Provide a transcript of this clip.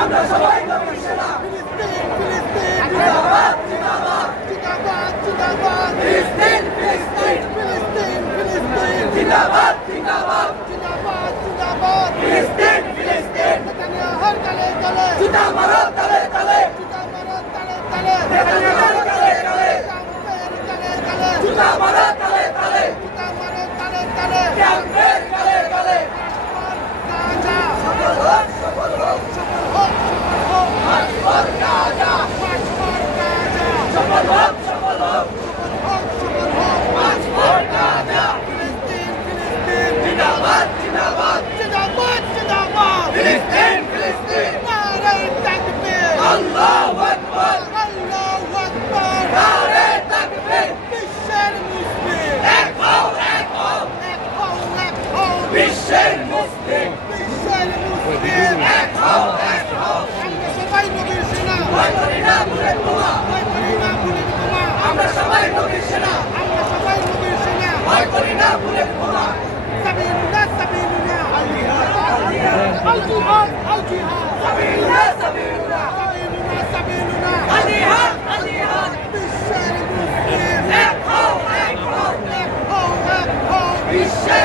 আমরা সবাই নবীর সেনা জিন্দাবাদ জিন্দাবাদ জিন্দাবাদ ফিলিস্তিন ফিলিস্তিন ফিলিস্তিন ফিলিস্তিন জিন্দাবাদ জিন্দাবাদ জিন্দাবাদ জিন্দাবাদ ফিলিস্তিন ফিলিস্তিন নেতানিয়াহুর তলে তলে জুতা মারো তলে তলে জুতা মারো তলে তলে নেতানিয়াহুর তলে তলে জুতা মারো তলে তলে জুতা মারো তলে তলে ক্যাম্পের তলে তলে গাজা সফল হোক সফল হোক সফল হোক সফল হোক March for Gaza March for Gaza সফল হোক সফল হোক সফল হোক সফল হোক মার্চ ফর গাজা ফিলিস্তিন ফিলিস্তিন জিন্দাবাদ জিন্দাবাদ জিন্দাবাদ জিন্দাবাদ ফিলিস্তিন ফিলিস্তিন নারে তাকবীর আল্লাহু আকবার আল্লাহু আকবার নারে তাকবীর বিশ্বের মুসলিম এক হও এক হও এক হও এক হও বিশ্বের মুসলিম বিশ্বের মুসলিম এক হও এক হও আমরা সবাই নবীর সেনা ভয় করি না বুলেট বোমা ভয় করি না বুলেট বোমা আমরা সবাই নবীর সেনা আমরা সবাই নবীর সেনা ভয় করি না বুলেট বোমা সাবিলুল্লাহ সাবিলুল্লাহ আল জিহাদ আল জিহাদ আল জিহাদ সাবিলুল্লাহ সাবিলুল্লাহ সাবিলুল্লাহ সাবিলুল্লাহ আল জিহাদ আল জিহাদ বিশ্বের মুসলিম এক হও এক হও এক হও এক হও বিশ্বের